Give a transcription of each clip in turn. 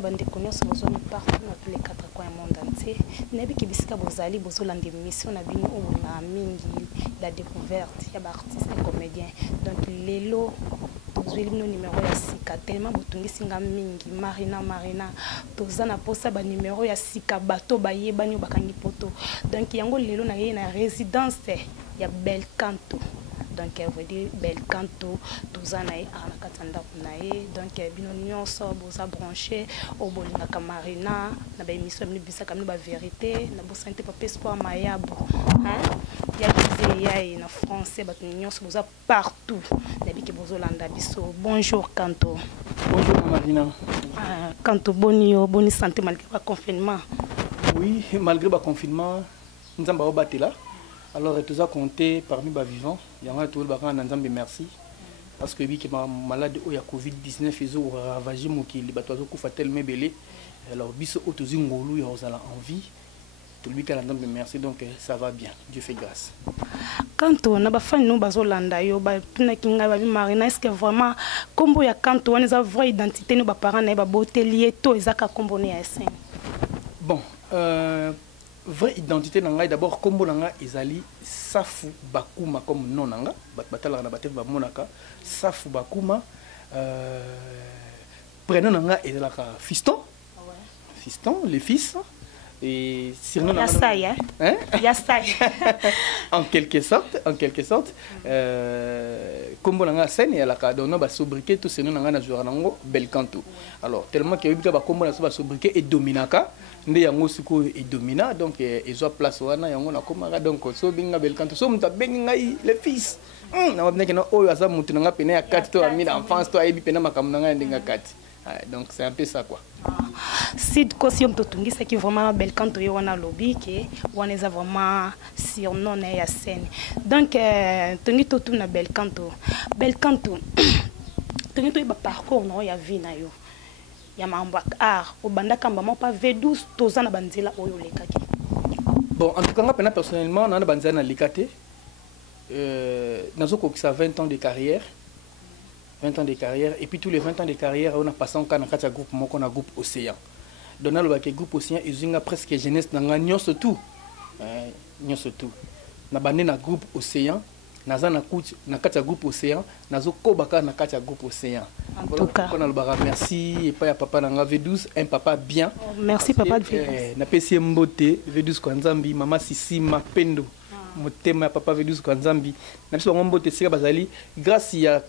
na bande connaît sur zone partout dans tous les quatre coins du monde entier. Nabi ki bisika bozali bozolanda émission na bino o na mingi la découverte ya ba artiste et comédien. Donc lelo tozweli no numéro ya sika tellement botungisi nga mingi Marina tozana posa ba numéro ya sika bato bayebani bakangi poto. Donc yango lelo na ye na résidence ya Belcanto. Donc elle veut dire Belcanto tozana e ana katanda kunae. Donc bino nyonso boza branché au bolinga Marina na ba émission ni bisa kamni ba vérité na bo santé papa espoir mayabo hein ya disé ya na français ba nyonso boza partout na biki bozolanda biso. Bonjour Canto. Bonjour Marina. Canto bonio boni santé malgré le confinement. Oui, malgré le confinement nous avons battu là. Alors tout ça compté parmi les vivants. Il y a tout le monde merci parce que oui que ma malade où il y a Covid-19 ils ont ravagé mon qui les bateaux ont fait tellement belé. Alors biso autozi ngolu ya ozala envie. Tout lui qui a merci donc ça va bien. Dieu fait grâce. Quand on a bafani no bazolanda yo ba tuna kinga ba Marina est-ce que vraiment kombo ya quand on a vraie identité no ba parents na ba botelier to ezaka kombo ne ya scène. Bon vraie identité nanga d'abord kombo nanga ezali Safu Bakuma comme nom nanga batala na batev ba monaka Safu Bakuma prénom nanga ezalaka Fiston. Fiston le fils et surnom nanga hein Yassay en quelque sorte kombo nanga scène ya la kadona ba sobriquet tout ce nom nanga na joueur nango Belcanto. Alors tellement que yobika ba kombo na so ba sobriquet et dominaka nde yango siko et domina donc ezo place wana yango na komaka donc so binga Belcanto so muta benga le fils na wabna kena oyo asa mutu nanga pena ya 4 to ami d'enfance to ayebi pena makamu nanga ndinga 4 donc c'est un peu ça quoi. Sid Kosium totungisa qui vraiment Belcanto yo wana lobby que wana eza vraiment surnom na ya scène. Donc tongi totu na Belcanto tongi to ba parcours no ya vie na yo. Ya mamba art au banda kamba mo pa V12 tozana banzela oyo lekaki. Bon en tout cas moi personnellement na banzela na lekate nazo ko 20 ans de carrière. 20 ans de carrière et puis tous les 20 ans de carrière on a passé en kana kata groupe moko na groupe Océan. Donald ba ke groupe Océan izinga presque jeunesse na nyonso tout. Nyonso tout. Na bande na groupe Océan naza na coach na kata groupe Océan nazo kobaka na kata groupe Océan. En tout cas on a le bara merci et pas ya papa na V12 un papa bien. Merci papa de V12. Na pesi mbote V12 kwa Nzambi mama Sisi Mapendo. Motema papa V12 kwa Nzambi na biso ngombo te sika bazali grâce ya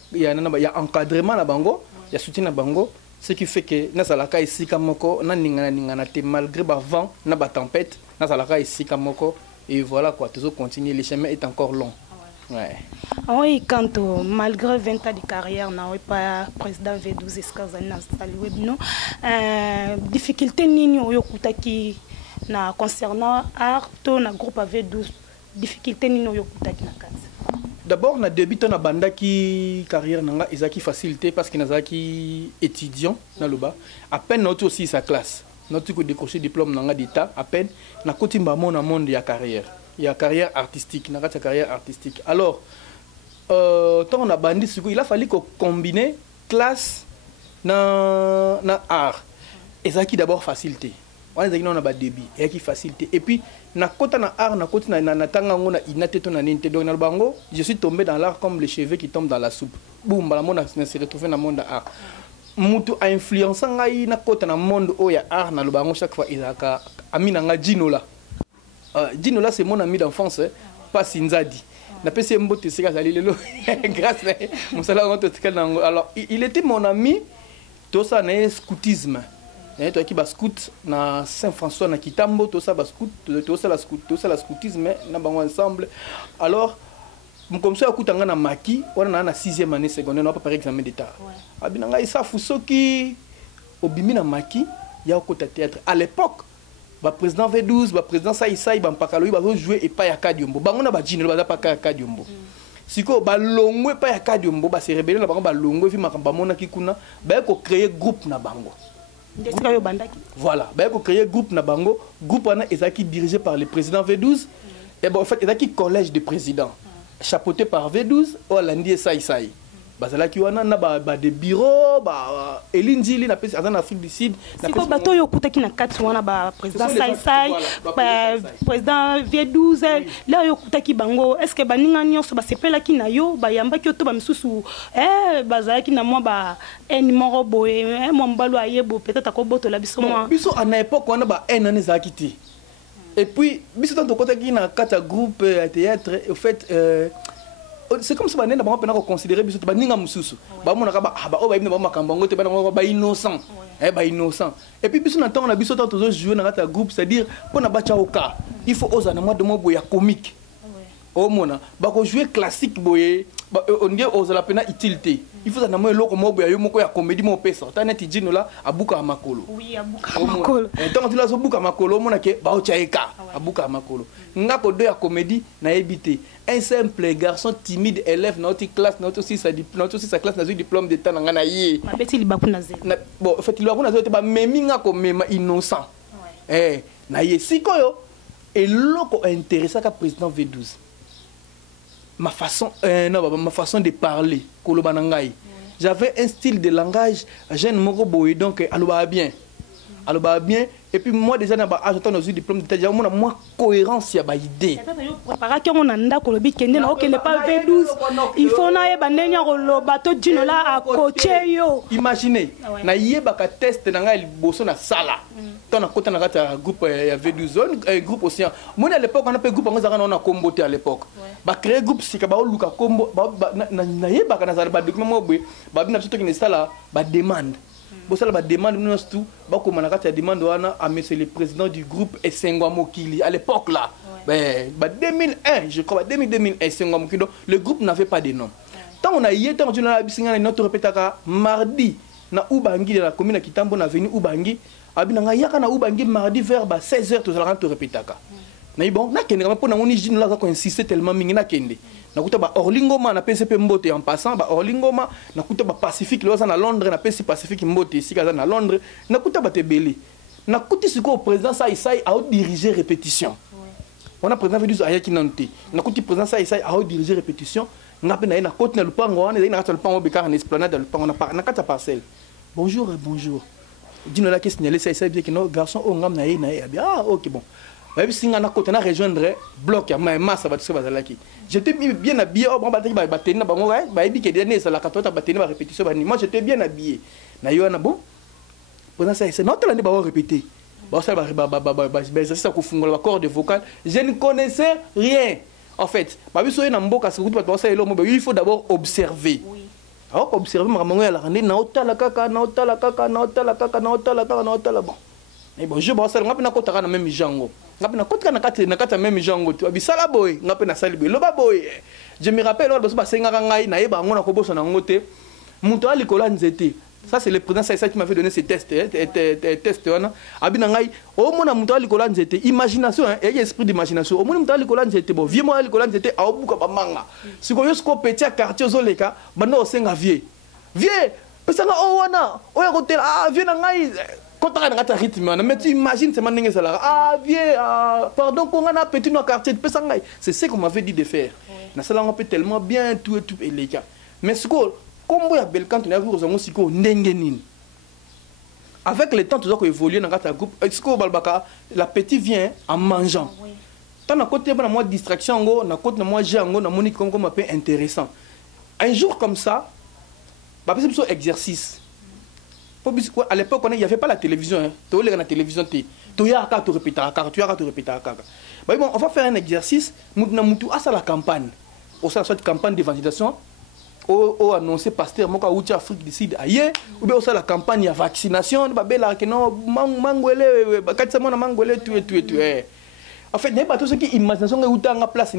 encadrement na bango ya soutien na bango ce qui fait que na salaka isika moko na ningana te malgré ba vent na ba tempête na salaka isika moko et voilà quoi toujours continuer le chemin est encore long. Ouais. Oui, quand malgré 20 ans de carrière na pas président V12 eskazani na saliwe bino difficulté nini oyo kutaki na concernant art to na groupe V12 difficulté ni no yokutaki na kazi. D'abord na débuté na bandaki carrière nanga ezaki facilité parce que nazaki étudiant na loba à peine notre aussi sa classe notre ko décrocher diplôme nanga d'état à peine na kotimba mon monde ya carrière artistique na kata carrière artistique. Alors tant on a bandi il a fallu qu'on combiner classe na art ezaki d'abord facilité. On a un débit et qui facilité et puis na kota na art na kota na tanga ngona inateto na ninte donc na bango je suis tombé dans l'art comme les cheveux qui tombent dans la soupe boum la monde s'est retrouvé dans le monde art mutu a influencé ngai na kota na monde oya art na bango chaque fois izaka amina nga Ginola Ginola c'est mon ami d'enfance pas Sinzadi na pesi mbote sika zali lelo grâce à musala ngoto tikana alors il était mon ami tout ça na scoutisme. Toi qui bas scout na Saint-François na Kitambo tout ça bas scout tout ça la scoutisme na bango ensemble. Alors comme ça akutanga na maki wana na 6e année secondaire na pas par examen d'état. Abinanga isa fusoki obimi na maki ya okota théâtre à l'époque ba président V12 ba président Saïsaï ba mpakalo ba jouer et pas ya Kadiombo bango na ba jino ba pas Kadiombo. Siko ba longwe pas ya Kadiombo ba se rebeller na bango ba longwe fi makamba mona kikuna ba ko créer groupe na bango. Voilà, ben pour créer groupe na bango, groupe wana ezaki dirigé par le président V12 et bon en fait ezaki collège de présidents chapeauté par V12 ou Alandi Saïsaï. bazalaki wana na ba de bureau ba elindili na pesi en Afrique du Sud na pesi bato yo kutaki na kati wana ba président Saï président V12 là yo kutaki bango est-ce que baninga nyonso ba sepelaki na yo ba yambaki yo to ba misusu bazalaki na mwa ba numéro boye mo mbalo ayebo peut-être akoboto la biso moi biso à l'époque wana ba ena nezaki ti et puis biso tant kotaki na kata groupe théâtre au fait c'est comme si on a considéré que ba ninga mususu ba mona ka ba o ba ibna ba makambo ngote ba innocent ba innocent et puis biso na temps on a biso toujours jouer dans un groupe c'est-à-dire pour na ba chaoka il faut oser na moi de mo boya comique o mona ba ko jouer classique boye on dit oser la pena utilité il faut na moi loko mo boya yo moko ya comédie mo pesa ta net djino là abuka makolo oui abuka makolo tant tu la so buka makolo mona ke ba o chaika abuka makolo ngako do ya comédie na ebité un simple garçon timide élève notre classe notre aussi sa classe na diplôme d'état na ngana yé ma beti libaku na zé bon en fait libaku na zé ba memi ngako mema innocent na yé sikoyo et loko intéressant ka président V12 ma façon de parler koloba na ngai j'avais un style de langage jeune moko boy donc aloba bien et puis moi déjà na ba j'attends nos diplômes d'état j'ai moi cohérence ya ba idée préparer que on anda kolobi kende na okende pas V12 il faut na yeba ndenya koloba to dino la a coacher yo imaginez na yeba ka test na ngai liboso na sala ton akota na kata groupe ya V12 groupe aussi moi à l'époque on a fait groupe on a comboté à l'époque ba créer groupe sika ba luka combo na yeba kana za ba document mo boy ba bina tout qui sala ba demande bo sala ba demande nous tout ba ko manaka ta demande wana à monsieur le président du groupe Esengwa Mokili à l'époque là ba 2001 je crois 2001 Esengwa Mokili le groupe n'avait pas de nom tant on a yé tant on a bisinga notre répétaka mardi na Ubangi de la commune à Kitambo na avenue Ubangi abinanga yaka na Ubangi mardi vers 16h to la répétaka na bon na kende pour na ngoni jino la ko insister tellement mingi na kende na kuta ba Orlingoma na PCP Mbote en passant ba Orlingoma na kuta ba Pacifique loza na Londres na PC Pacifique Mbote ici kaza na Londres na kuta ba Tebeli na kuti siko président Saï a diriger répétition on a président V12 ayaki nanti na kuti président Saï a diriger répétition na pe na côte na lupango wana na kata lupango bekar na esplanade lupango na kata parcelle bonjour dino la question signaler Saï bien que non garçon o ngam na ye ah OK bon si on a côté na rejoindre bloc ya masse ba tso bazalaki j'étais bien habillé on ba bataki ba tenir ba ngoa ba ebi ke dernier ça la katota ba tenir ba répétition ba ni moi j'étais bien habillé na yo na bon pendant ça c'est notre l'année ba répéter ba ça ça ko fungola ba corde vocale je ne connaissais rien en fait ba biso na mboka se kutu ba ça il faut d'abord observer alors observer mamango ya la rande na otala kaka bon et bon je bosse ngapi na kotaka na même jango ngapi na kotaka na kata même jango tu abisala boy ngapi na sali boy loba boy je me rappelle lors de ba senga ngai na yeba ngona ko boso na ngote muto ali kola nzete ça c'est le président ça qui m'avait donné ces tests wana abina ngai o mona muto ali kola nzete imagination et esprit d'imagination o mona muto ali kola nzete bon vie mo ali kola nzete a obuka ba manga siko yo sko petit quartier zoleka bano senga vie pesanga o wana o ya hotel vie na ngai quand tu as un rythme, mais tu imagines, c'est maintenant ça là. Viens, pardon, qu'on a un petit quartier de Pessangaï. C'est ce qu'on m'avait dit de faire. Na sala on peut tellement bien tout et les gars. Mais ce que comme vous avez quand on a vu aux amis si qu'on n'enguenin. Avec le temps, tu dois évoluer dans ta groupe. Est-ce que balbaka la petite vient en mangeant. Tant à côté de moi distraction go, na côté de moi j'ai ngo na monique comme un peu intéressant. Un jour comme ça, bah c'est plutôt exercice. À l'époque, il n'y avait pas la télévision. Tu as la télévision, tu as tu répéter. Bon, on va faire un exercice. Nous à la campagne. On a une campagne d'évangélisation. On a annoncé pasteur Moka Outi Afrique du Sud ailleurs. Ou bien on a la campagne de vaccination. En fait, il y a tout ce qui est imagination en place.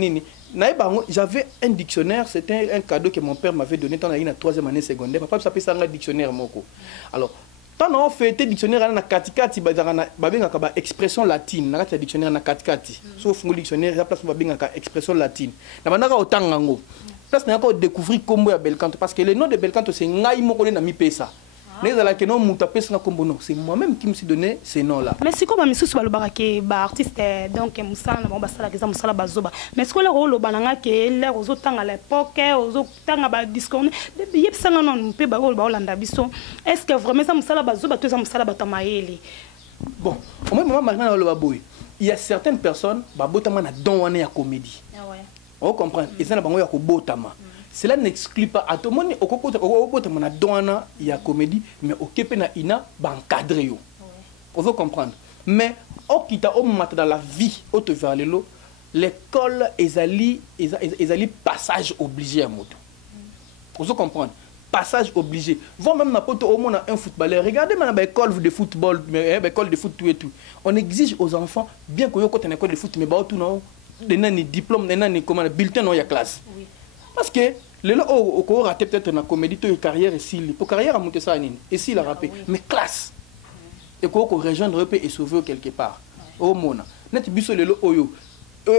J'avais un dictionnaire, c'était un cadeau que mon père m'avait donné dans la 3e année secondaire. Papa s'appelait ça un dictionnaire. Alors, quand on fait un dictionnaire, on a une expression latine. On a un dictionnaire na katikati. Sauf un dictionnaire, la place une expression latine. On a autant place n'a pas découvrir comment Belcanto parce que le nom de Belcanto c'est Ngai Mokone na mi pesa. C'est moi-même qui me suis donné ces noms-là. Mais c'est comme un monsieur artiste donc musala bon basala que ça musala bazoba. Mais ce que le rôle bananga que l'air aux autres à l'époque aux autres ba discours yep ça non peut ba Hollanda biso. Est-ce que vraiment ça musala bazoba tout ça musala batamaeli? Bon, au moment Marina le baboy, il y a certaines personnes babotama na don wana ya comédie. Ah ouais. On comprend. Et ça na bango ya ko botama. Cela n'exclut pas à tout le monde il y a comédie mais au Kepena ina ba encadré yo. On veut comprendre. Mais au kita au moment dans la vie au te vers l'école ezali passage obligé à moto. On veut comprendre. Passage obligé. Voir même n'importe au monde un footballeur. Regardez maintenant l'école de football, l'école de foot tout et tout. On exige aux enfants bien que yo côté une école de foot mais ba tout non des nani diplôme des nani comment bulletin non ya classe. Oui. Parce que les gens ont raté peut-être une comédie, une carrière ici, pour carrière à monter ça et s'il a rappelé, mais classe. Et qu'on rejoindre et sauver quelque part. Au mona. Net biso le oyo.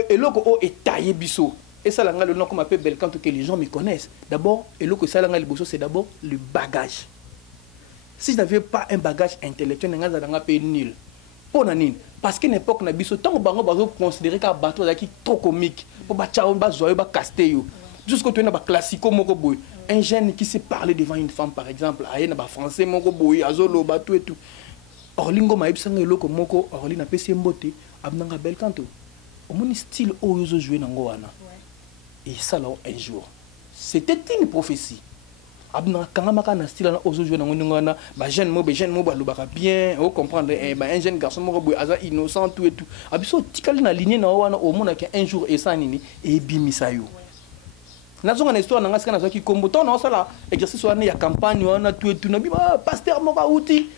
Et l'eau est taillé biso. Et ça le nom qu'on appelle Belcanto que les gens me connaissent. D'abord, et l'eau que ça le biso c'est d'abord le bagage. Si je n'avais pas un bagage intellectuel, je n'aurais pas nul. Pour nanine. Parce qu'à l'époque na biso tant que bango considérer qu'un bateau qui trop comique pour ba chao ba joyeux ba caster. Jusqu'au tournoi classico moko boy, un jeune qui sait parler devant une femme par exemple, aye na ba français moko boy, azolo ba tout et tout. Orlingo maïb sanga eloko moko, orli na pesi mbote, abnanga Belcanto. Au mon style oyo jouer nango wana. Et ça là un jour, c'était une prophétie. Abnanga kanga maka na style na ozo jouer nango wana, ba jeune mo ba lobaka bien, on comprendre un jeune garçon moko boy aza innocent tout et tout. Abiso tikali na ligne na wana au mona que un jour et ça nini et bimisa yo. Nazo ngana histoire nanga sikana zaki kombo to na sala exercice wana ya campagne wana tout et tout na bima pasteur mo ka outi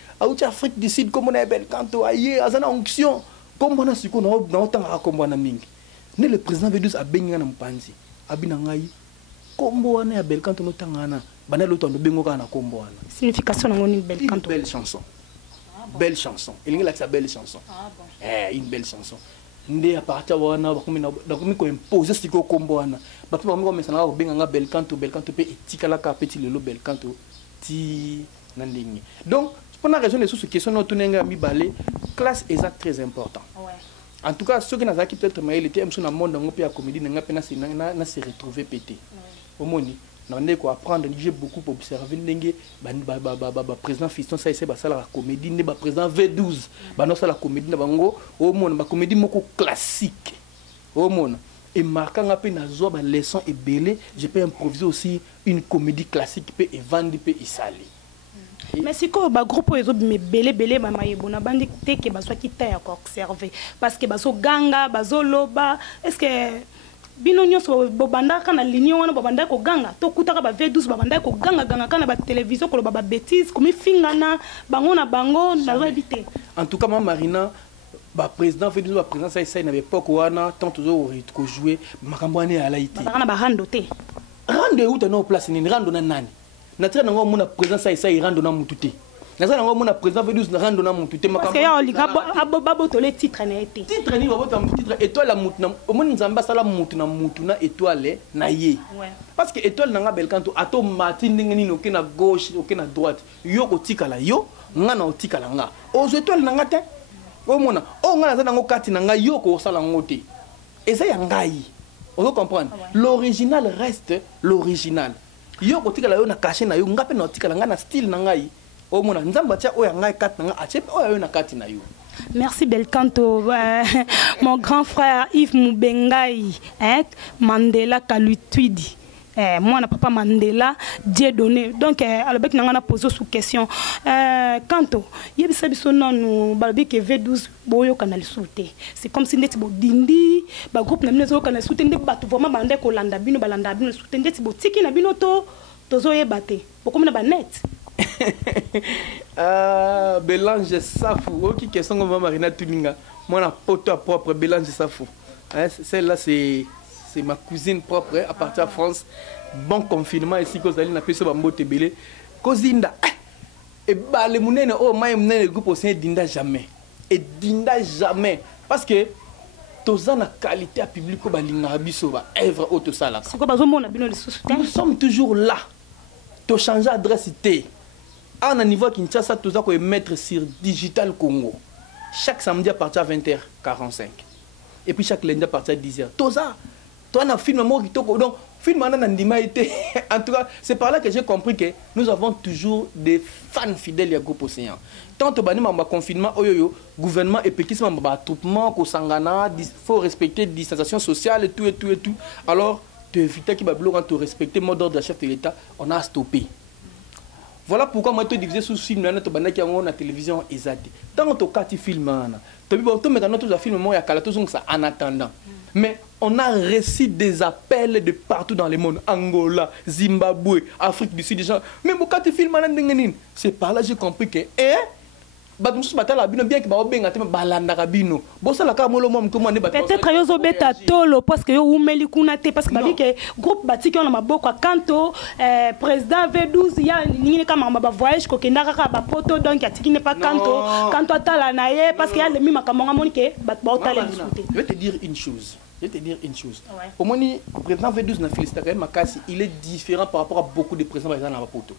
Afrique du Sud comme on a Belcanto aye azana onction comme on a siko na otanga kombo na mingi ne le président Vedus a benga na mpanzi abina ngai kombo wana ya Belcanto no tangana bana loto ndo bengo kana kombo wana signification na ngoni Belcanto belle chanson belle chanson il ngi sa belle chanson une belle chanson ndé à partir wana bakomi ko imposer siko kombo wana bato bakomi ko mesana ko benga Belcanto pe etikala ka petit lelo Belcanto ti nandingi. Donc pour la raison de sous question no tunenga mi balé classe est très important. Ouais. En tout cas ceux qui n'a qui peut-être mais il était sur le monde ngopi ya comédie nga pena na se retrouver pété. Omoni na ndé ko apprendre j'ai beaucoup pour observer ndenge président Fiston ça essaie basala la comédie ne ba président V12 ba no sala la comédie na bango au monde ba comédie moko classique au monde et marquant nga pe na zo ba leçon et belé je peux improviser aussi une comédie classique pe et vendre pe isali. Mais si ko ba groupe ezo me belé ba mayebona bandi te ke ba so ki ta ya ko observer parce que ba so ganga ba zo loba est-ce que bino nyonso bobanda kana ligne wana bobanda ko ganga to kutaka ba V12 babanda ko ganga kana ba télévision ko ba bêtise komi fingana bango na bango na réalité. En tout cas Marina ba président V12 ba président ça n'avait pas quoi na tant toujours ko jouer makambo ane ala ité. Ba kana ba rando te. Rando ou te no place ni rando na nani. Na tra nango mona président ça rando na mututé. Na tra nango mona président V12 na rando na mututé makambo. Parce que ya oliga babo to le titre na été. Titre ni babo to titre étoile la mutu na omoni nzamba sala mutu na étoile na ye. Ouais. Parce que étoile nanga Belcanto ato mati ndenge ni no ke na gauche o ke na droite. Yo ko tikala yo, nga na otikala nga. O étoile nanga te. O mona, o nga na za nango kati na nga yo ko sala ngote. Eza ya ngai. On doit comprendre. Ah ouais. L'original reste l'original. Yo ko tikala yo na caché na yo ngape na tikala nga na style na ngai. O mona nzamba tia o ya ngai kati na nga ache o ya yo na kati na yo. Merci Belcanto, mon grand frère Yves Mubengai, Mandela Kalutuidi. Moi, na papa Mandela, Dieu donné. Donc, alors que nous avons posé sous question. Kanto, il y a des personnes qui ont V12 boyo canal sauté. C'est comme si nous étions dindi, ba groupe na nous canal sauté, nous battu vraiment bandé ko landa bino balanda bino sauté, nous étions tiki na bino to tozo yebate. Pourquoi na ba net? Bélange Safou. Ok, question comme Marina Tuninga. Moi, na poto à propre Bélange Safou. Celle-là, c'est ma cousine propre à partir de France. Bon confinement ici, que vous allez n'appeler ça Bambo Tebele. Cosinda. Et bah, les mounènes, oh, moi, le groupe aussi, dinda jamais. Et dinda jamais. Parce que, tous en qualité à public, comme l'Ingabiso, œuvre auto salaka. C'est quoi, nous sommes toujours là. Tu changes d'adresse. À un niveau Kinshasa, tout ça qu'on mettre sur Digital Congo. Chaque samedi à partir de 20h45. Et puis chaque lundi à partir de 10h. Tout ça, toi, on a un film qui donc film en tout cas, c'est par là que j'ai compris que nous avons toujours des fans fidèles du groupe Océan. Tant que le confinement, le gouvernement et petit attroupement, il faut respecter la distanciation sociale et tout. Alors, tu évites qu'il y ait respecter le mot d'ordre de chef de l'État, on a stoppé. Voilà pourquoi moi je divisé sous film qui a la télévision exate. Tant que tu filmes, tu as film en attendant. Mais on a reçu des appels de partout dans le monde. Angola, Zimbabwe, Afrique du Sud. Mais quand tu filmes, c'est par là que j'ai compris que peut-être yo beta tolo parce que yo umeli kuna te parce que babi que groupe batiki on a maboko kanto président V12 ya nini kama ba voyage ko kenda kaka ba poto donc atiki ne pas kanto atala na ye parce que ya le mima kama ngamoni ke ba otala discuter. Je vais te dire une chose. Au moins le président V12 na félicitateur Makasi, il est différent par rapport à beaucoup de présidents dans la poto.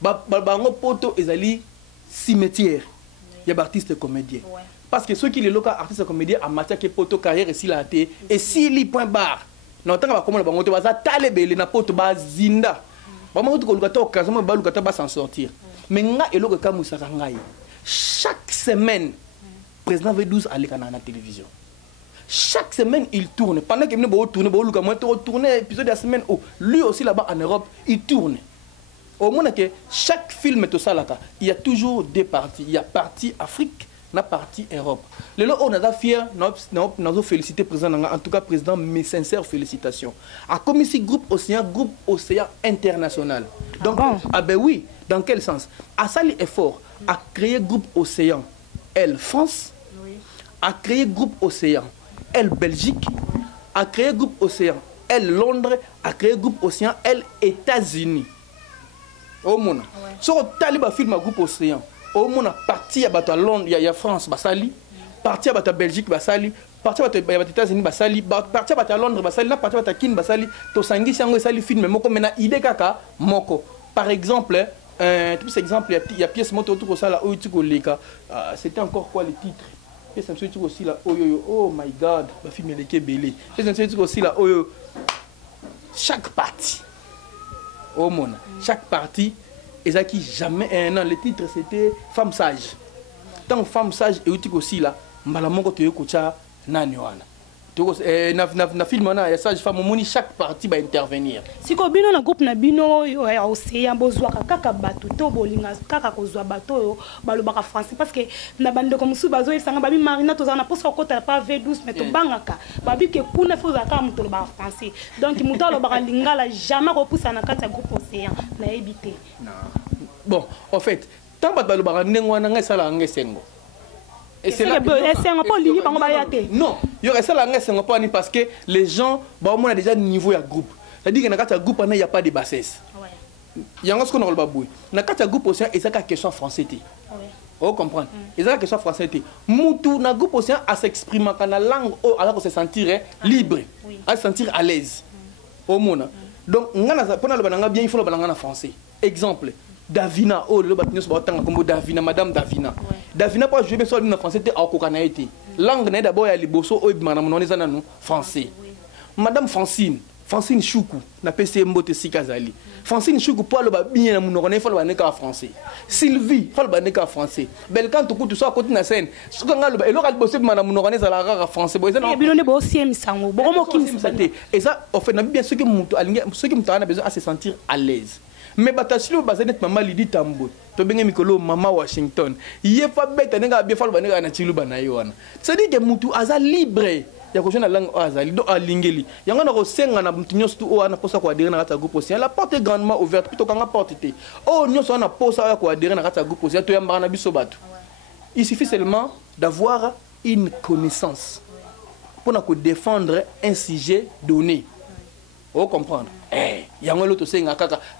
Bango poto ezali cimetière, il y a des artistes et comédiens. Ouais. Parce que ceux qui les locaux artistes et comédiens en matière de poto carrière et si la té et si li point barre. Non tant que comme le bango va talebele na poto ba zinda. Vraiment tout le occasion ba lukata ba s'en sortir. Mais nga et loko kamusa ngai. Chaque semaine président V12 allait à la télévision. Chaque semaine il tourne pendant que nous tourner épisode de la semaine où lui aussi là-bas en Europe, il tourne. Au moins que chaque film est au salaka, il y a toujours deux parties. Il y a partie Afrique, la partie Europe. Le lot on a fier, nous féliciter président, en tout cas président, mes sincères félicitations. À comme ici groupe Océan international. Donc ah ben oui, dans quel sens? À ça l'effort à créer groupe Océan, elle France, à créer groupe Océan, elle Belgique, à créer groupe Océan, elle Londres, à créer groupe Océan, elle États-Unis. Au monde, si on taliba film groupe Océan, au monde parti à Londres, il y a France, basali, parti à Belgique, basali, parti à États-Unis, basali, parti à Londres, basali, parti à Kin, basali, to sangi sango sali film, moko mena idée kaka moko. Par exemple, il y a pièce moto tout ça là, c'était encore quoi le titre? Pièce aussi là, oh my God, le film est belé. Pièce aussi là, chaque partie. Au monde, chaque partie, et qui jamais un an. Le titre c'était Femme sage. Tant femme sage et aussi là, malamongo te yokucha naniwana. Na film on a sage femme moni chaque partie va intervenir. Si ko bino na groupe na bino Océan bozwa kaka bato to bolinga kaka kozwa bato yo balobaka français parce que na bande comme sou bazo esanga babi marina to za na posa kota pa V12 mais to bangaka babi ke kuna fo za ka muto ba français donc muto lo ba lingala jamais ko poussa na kata groupe Océan na éviter. Bon, en fait, tant bato ba ndengwana ngesala ngesengo. Et c'est là non, il y aurait ça parce que les gens on a déjà niveau à groupe. C'est-à-dire que dans le groupe il n'y a pas de bassesse. Il y a un qu'on a dans le groupe aussi et ça la question français. Vous comprenez? Et ça la question français. Moutou dans le groupe aussi à s'exprimer dans la langue alors qu'on se sentir libre, à se sentir à l'aise. Au monde. Donc pour bien il faut le balancer en français. Exemple Davina, le Davina, Madame Davina. Davina pas jouer sur le français en cocanité. Langue n'est d'abord à liboso ou madame français. Madame Francine Choukou, na PC Mbote Sikazali. Francine Choukou pour le bien mon il faut le français. Sylvie, faut le français. Belkan tout tout ça côté na scène. Ce qu'on a le et l'oral bossé madame mon à la français. Et ça en fait bien ce qui me besoin à se sentir à l'aise. Mais batachilo bazenet mama lidi tambo to benga mikolo mama Washington yé fa beta nga bien fa banega na chilu banayiwana c'est dire que mutu aza libre ya ko jona langue azali do alingeli yanga na ko senga na mutu nyoso tu o ana posa ko adhérer na kata groupe aussi la porte est grandement ouverte plutôt kanga porte té oh nyoso ana posa ko adhérer na kata groupe aussi to yamba na biso batu. Il suffit seulement d'avoir une connaissance pour nous défendre un sujet donné. Vous comprenez?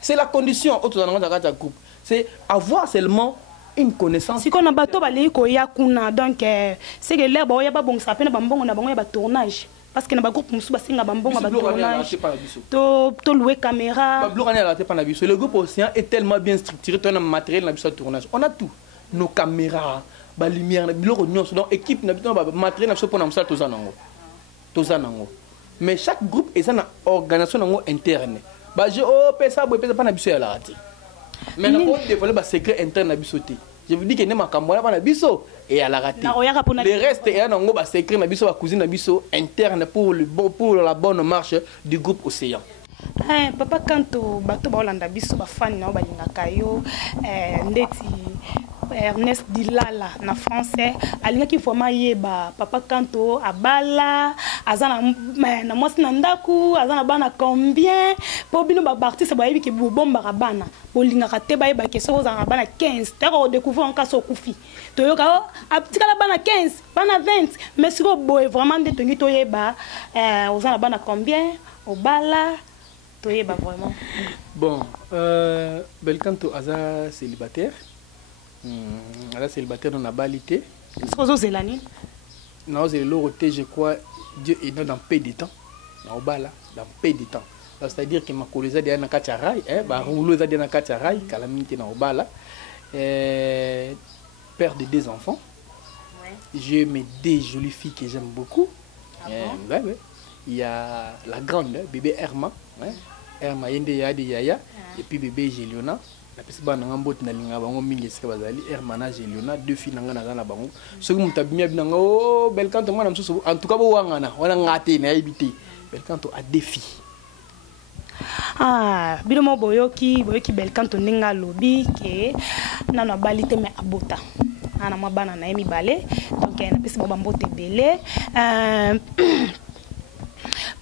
C'est la condition groupe. C'est avoir seulement une connaissance. Si on a bateau, donc c'est que l'air, il y a pas bon, ça peine bon, on a bon, il y a tournage. parce que na ba groupe musu ba singa ba mbonga ba tournage to louer caméra ba blogane la te pas na biso le groupe Océan est tellement bien structuré ton matériel na biso tournage on a tout nos caméras ba lumière na biloko nyonso donc équipe na biso ba matériel na biso pour na msala tozanango mais chaque groupe est une organisation nango interne ba je oh pesa bo pesa pas na biso ya la rati mais na ko dévoiler ba secret interne na biso te je vous dis que ne makambo na na biso et à la rati le reste est nango ba secret na biso ba cousine na biso interne pour la bonne marche du groupe Océan. Papa Kanto bato ba olanda biso ba fan na ba lingaka yo ndeti Ernest Dilala na français alingaki vraiment yeba Papa Kanto abala azana na mwasi na ndaku azana bana combien po bino ba artiste ba yebi ke bomba bana bolingaka te ba yeba ke so za bana 15 tero découvrir en cas so kufi to yoka atikala bana 15 bana 20 mais siko boy vraiment de tongi to yeba ozana bana combien obala to yeba vraiment bon Belkanto aza célibataire. Là, célibataire dans la balité. Non, c'est l'autre, je crois, Dieu est dans peu de temps. Dans peu de temps. C'est-à-dire que ma collègue est dans Kacharai, rouleuse est dans Kacharai, calamité dans Obala. Père de 2 enfants. J'ai mes 2 jolies filles que j'aime beaucoup. Il y a la grande, bébé Herma. Herma Yende Yade Yaya. Et puis bébé Géliona. La personne qui a un na linga bango mingi sika bazali hermanage Léona 2 filles nanga na bango soki mutabimia binanga oh Belkanto mwana msusu en tout cas bo wangana wana ngate na yibite Belkanto a 2 filles bilomo boyoki Belkanto ninga lobi ke nana balite me abota ana mabana na yemi balé donc na pesi baba mbote belé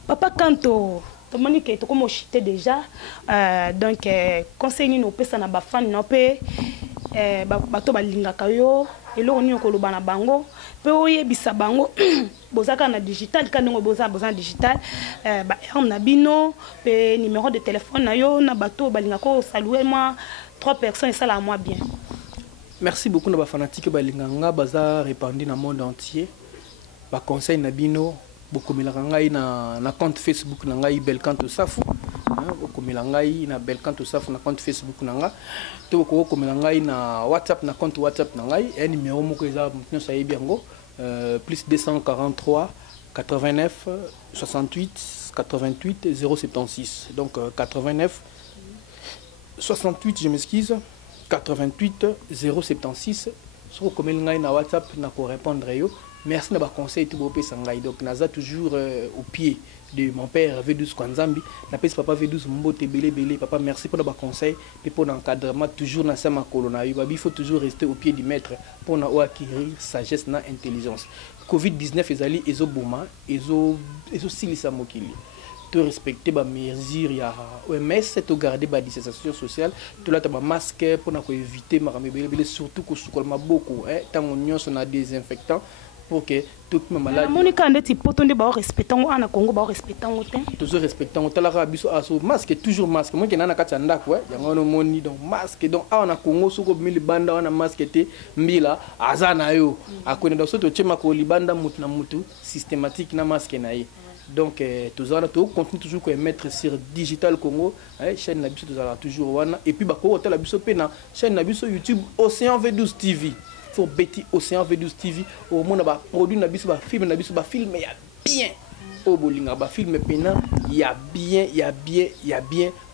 Papa Kanto tomoni ke to comme chité déjà donc conseil ni no pesa na ba fan no pe bato balingaka yo eloko ni okoloba na bango pe oyebisa bango bozaka na digital kanongo boza digital ba arme na bino pe numéro de téléphone na yo na bato balingaka saluer moi 3 personnes et ça la moi bien. Merci beaucoup na ba fanatique balinganga baza répandu dans le monde entier ba conseil na bino bokomela ngai na compte Facebook na ngai Belkanto Safu bokomela ngai na Belkanto Safu na compte Facebook na nga to bokomela ngai na WhatsApp na compte WhatsApp na ngai et numéro moko eza mutno sayebi yango plus 243 89 68 88 076 donc 89 68 je m'excuse 88 076 so bokomela ngai na WhatsApp na ko répondre yo. Merci de votre conseil tout beau sangai donc naza toujours au pied de mon père V12 Kwanzambi na pesi papa V12 mbote belé papa merci pour votre conseil et pour l'encadrement toujours na sama kolona il faut toujours rester au pied du maître pour na acquérir sagesse na intelligence Covid-19 ezali ezoboma silisa mokili to respecter ba mesures ya OMS to garder ba distanciation sociale to la ba masque pour na ko éviter makamebele surtout ko sukola maboko tango nyonso na désinfectant pour que toute ma maladie monika ndeti potonde ba respectant ana Congo ba respectant toujours respectant talaka biso aso masque toujours masque moi kenana kati ndako yango no moni donc masque donc ana Congo soko mili banda wana masque te mbila azana yo akone donc soto chema ko libanda mutu na mutu systématique na masque na ye donc tous on continue toujours à mettre sur digital Congo chaîne na biso toujours wana et puis ba ko hôtel la biso pena chaîne na biso YouTube Océan V12 TV faut bêti Océan V12 TV au monde ba produit na biso ba film na biso ba film ya bien au bolinga ba film pena ya bien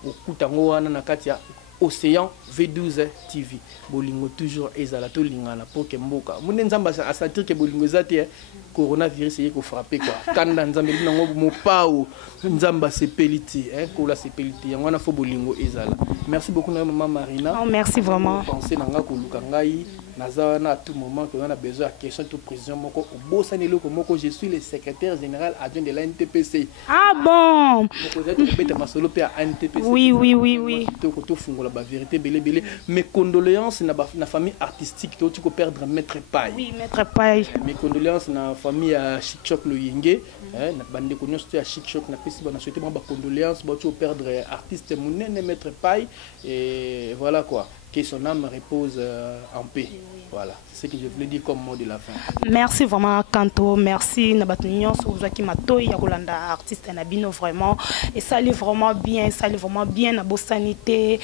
au kutango wana na katia Océan V12 TV bolingo toujours ezala to lingana pour que mboka munde nzamba a sentir que bolingo ezati coronavirus yeko frapper quoi kanda nzambe nango mopao nzamba sepeliti ko la sepeliti yango na fo bolingo ezala. Merci beaucoup na maman Marina. Oh, merci vraiment. Penser nanga ko luka ngai naza na à tout moment que on a besoin à question tout président moko obosanelo ko moko je suis le secrétaire général adjoint de la NTPC. Ah bon. Vous êtes bête masolo pe à NTPC. Oui. To fungola ba vérité belé mes condoléances na famille artistique to tu ko perdre maître Paille. Oui, maître Paille. Mes condoléances na famille à Chichok Loyenge na bande ko nyonso à Chichok na pesi ba na souhaiter ba condoléances ba tu perdre artiste munene maître Paille et voilà quoi. que son âme repose en paix. Voilà, c'est ce que je voulais dire comme mot de la fin. Merci vraiment Kanto, merci Nabatunyon Souzaki Mato, Yagolanda artiste Nabino vraiment. Et ça allait vraiment bien na Bossanité,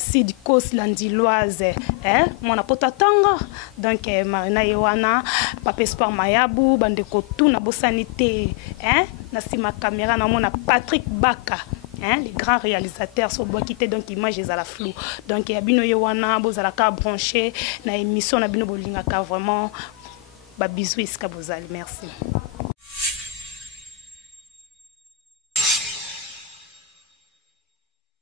Sidikos Landiloise, mon apotatanga. Donc Marina Yoana, Papa Espoir Mayabou, Bandeko tout na Bossanité, Nasima Caméra, na mona Patrick Baka. Les grands réalisateurs sont quitter donc images à la flou. Donc il y a bino yewana bozalaka branché na émission na bino bolingaka vraiment ba bisous iska bozali. Merci.